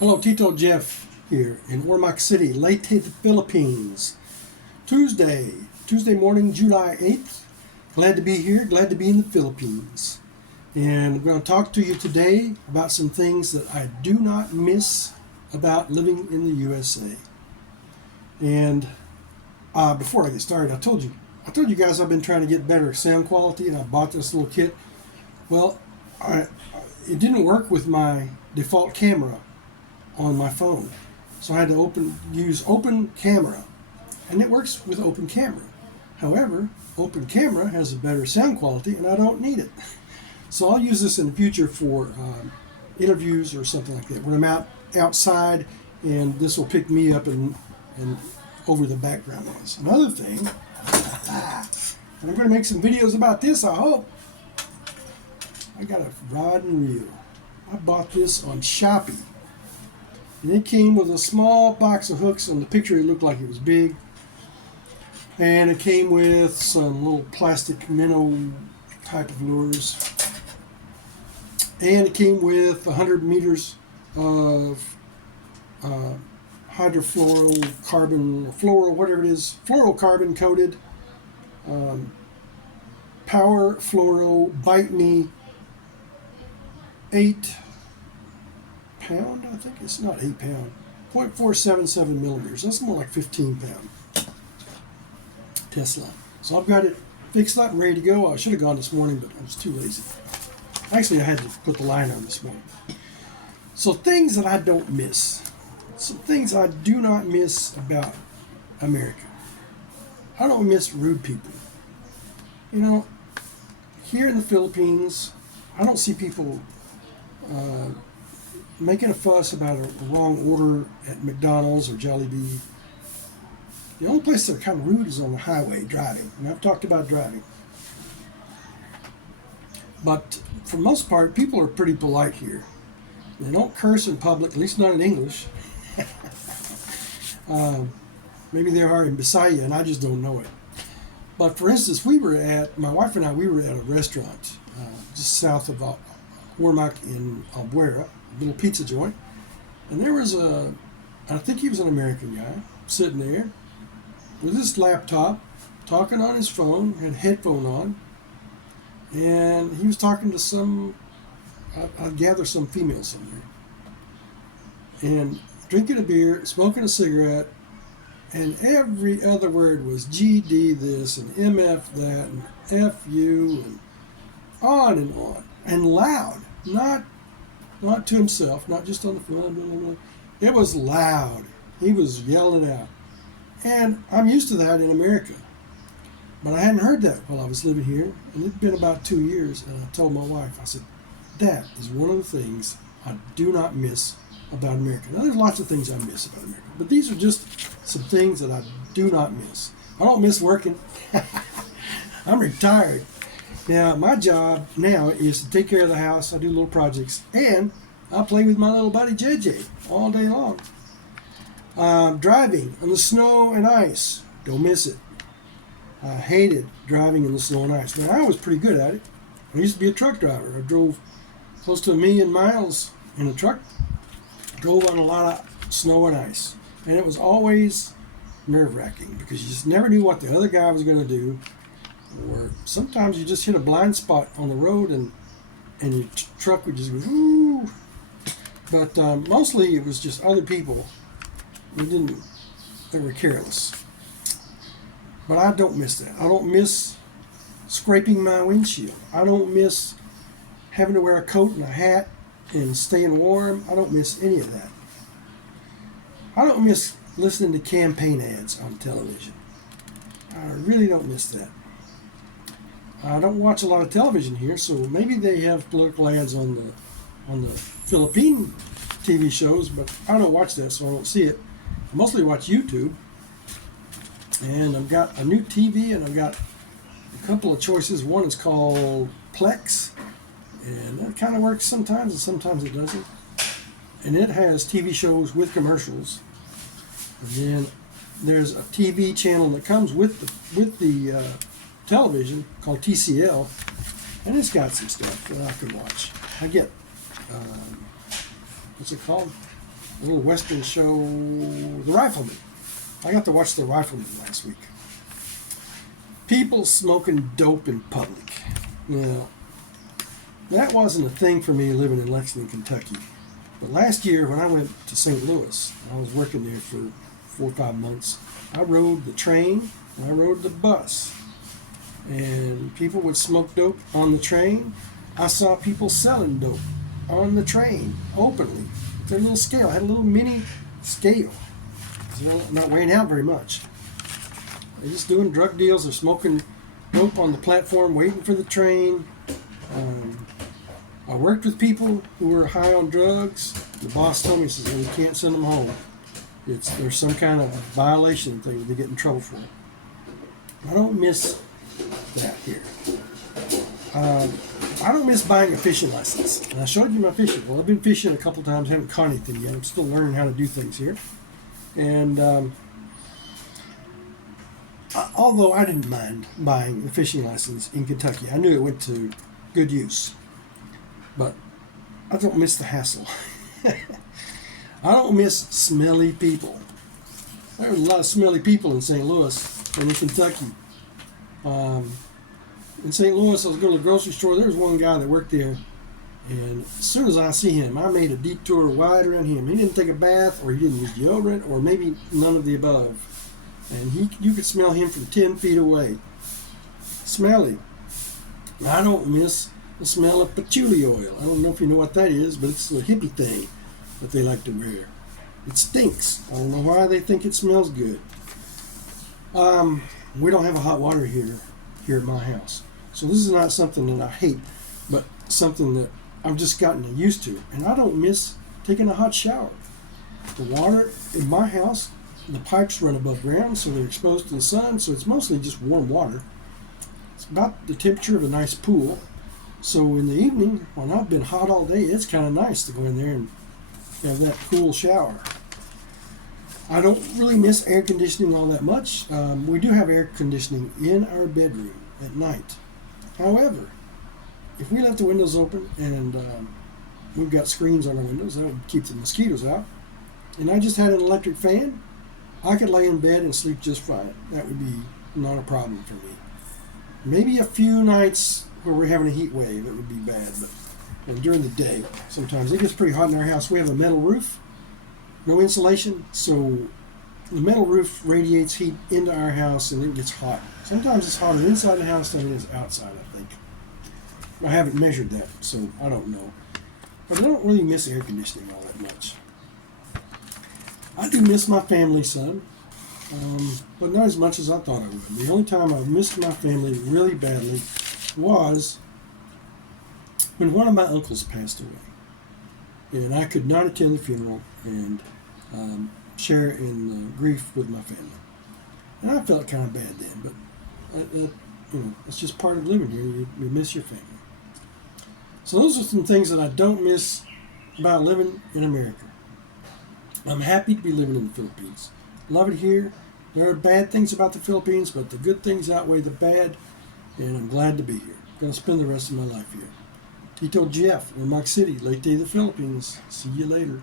Hello, Tito Jeff here in Ormoc City, Leyte, the Philippines. Tuesday morning, July 8th. Glad to be here, glad to be in the Philippines. And I'm going to talk to you today about some things that I do not miss about living in the USA. And before I get started, I told you guys I've been trying to get better sound quality, and I bought this little kit. Well, it didn't work with my default camera on my phone, so I had to use Open Camera, and it works with Open Camera. However, Open Camera has a better sound quality, and I don't need it. So I'll use this in the future for interviews or something like that. When I'm outside, and this will pick me up and over the background noise. Another thing, and I'm going to make some videos about this, I hope. I got a rod and reel. I bought this on Shopee. And it came with a small box of hooks. On the picture it looked like it was big. And it came with some little plastic minnow type of lures. And it came with 100 meters of fluorocarbon coated Power Fluoro Bite Me 8 pound, I think it's not 8 pound, 0.477 millimeters. That's more like 15 pound Tesla. So I've got it fixed up and ready to go. I should have gone this morning, but I was too lazy. Actually, I had to put the line on this morning. So things that I don't miss. Some things I do not miss about America. I don't miss rude people. You know, here in the Philippines, I don't see people making a fuss about a wrong order at McDonald's or Jollibee. The only place they're kind of rude is on the highway driving, and I've talked about driving. But for the most part, people are pretty polite here. They don't curse in public, at least not in English. Maybe they are in Bisaya, and I just don't know it. But for instance, my wife and I, we were at a restaurant just south of Ormoc in Albuera, a little pizza joint. And there was I think he was an American guy, sitting there with his laptop, talking on his phone, had a headphone on. And he was talking to I gather some female somewhere. And drinking a beer, smoking a cigarette, and every other word was GD this and MF that and F you and on. And loud, not to himself, not just on the phone. It was loud. He was yelling out. And I'm used to that in America. But I hadn't heard that while I was living here, and it'd been about 2 years, and I told my wife, I said, that is one of the things I do not miss about America. Now, there's lots of things I miss about America, but these are just some things that I do not miss. I don't miss working. I'm retired. Now, my job now is to take care of the house. I do little projects, and I play with my little buddy JJ all day long. Driving on the snow and ice, don't miss it. I hated driving in the snow and ice. Now, I was pretty good at it. I used to be a truck driver. I drove close to 1 million miles in a truck. Drove on a lot of snow and ice. And it was always nerve-wracking because you just never knew what the other guy was going to do. Or sometimes you just hit a blind spot on the road and your truck would just go, woo. But mostly it was just other people. They were careless. But I don't miss that. I don't miss scraping my windshield. I don't miss having to wear a coat and a hat and staying warm. I don't miss any of that. I don't miss listening to campaign ads on television. I really don't miss that. I don't watch a lot of television here, so maybe they have political ads on the Philippine TV shows, but I don't watch that, so I don't see it. I mostly watch YouTube. And I've got a new TV, and I've got a couple of choices. One is called Plex, and that kind of works sometimes, and sometimes it doesn't. And it has TV shows with commercials. And then there's a TV channel that comes with the television called TCL, and it's got some stuff that I can watch. I get what's it called? a little Western show, The Rifleman. I got to watch The Rifleman last week. People smoking dope in public. Now, that wasn't a thing for me living in Lexington, Kentucky. But last year when I went to St. Louis, I was working there for 4 or 5 months. I rode the train and I rode the bus. And people would smoke dope on the train. I saw people selling dope on the train openly. With their little scale. I had a little mini scale. So not weighing out very much. They're just doing drug deals. They're smoking dope on the platform, waiting for the train. I worked with people who were high on drugs. The boss told me, he says, "Well, you can't send them home. There's some kind of violation thing they get in trouble for." I don't miss that here. I don't miss buying a fishing license. And I showed you my fishing. Well, I've been fishing a couple times. Haven't caught anything yet. I'm still learning how to do things here. And although I didn't mind buying the fishing license in Kentucky, I knew it went to good use. But I don't miss the hassle. I don't miss smelly people. There was a lot of smelly people in St. Louis and in Kentucky. In St. Louis, I was going to the grocery store. There was one guy that worked there, and as soon as I see him, I made a detour wide around him. He didn't take a bath, or he didn't use deodorant, or maybe none of the above. And you could smell him from 10 feet away. Smelly. I don't miss the smell of patchouli oil. I don't know if you know what that is, but it's a hippie thing that they like to wear. It stinks. I don't know why they think it smells good. We don't have a hot water heater here at my house. So this is not something that I hate, but something that I've just gotten used to. And I don't miss taking a hot shower. The water in my house, the pipes run above ground, so they're exposed to the sun, so it's mostly just warm water. It's about the temperature of a nice pool. So in the evening, when I've been hot all day, it's kind of nice to go in there and have that cool shower. I don't really miss air conditioning all that much. We do have air conditioning in our bedroom at night. However, if we left the windows open and we've got screens on our windows, that would keep the mosquitoes out, and I just had an electric fan, I could lay in bed and sleep just fine. That would be not a problem for me. Maybe a few nights where we're having a heat wave, it would be bad, but during the day, sometimes it gets pretty hot in our house. We have a metal roof, no insulation, so the metal roof radiates heat into our house and it gets hot. Sometimes it's hotter inside the house than it is outside, I think. I haven't measured that, so I don't know. But I don't really miss air conditioning all that much. I do miss my family some, but not as much as I thought I would. The only time I missed my family really badly was when one of my uncles passed away. And I could not attend the funeral and share in the grief with my family. And I felt kind of bad then, but it's just part of living here. You miss your family. So those are some things that I don't miss about living in America. I'm happy to be living in the Philippines. Love it here. There are bad things about the Philippines, but the good things outweigh the bad, and I'm glad to be here. I'm going to spend the rest of my life here. Tito Jeff, Ormoc City, Leyte, the Philippines. See you later.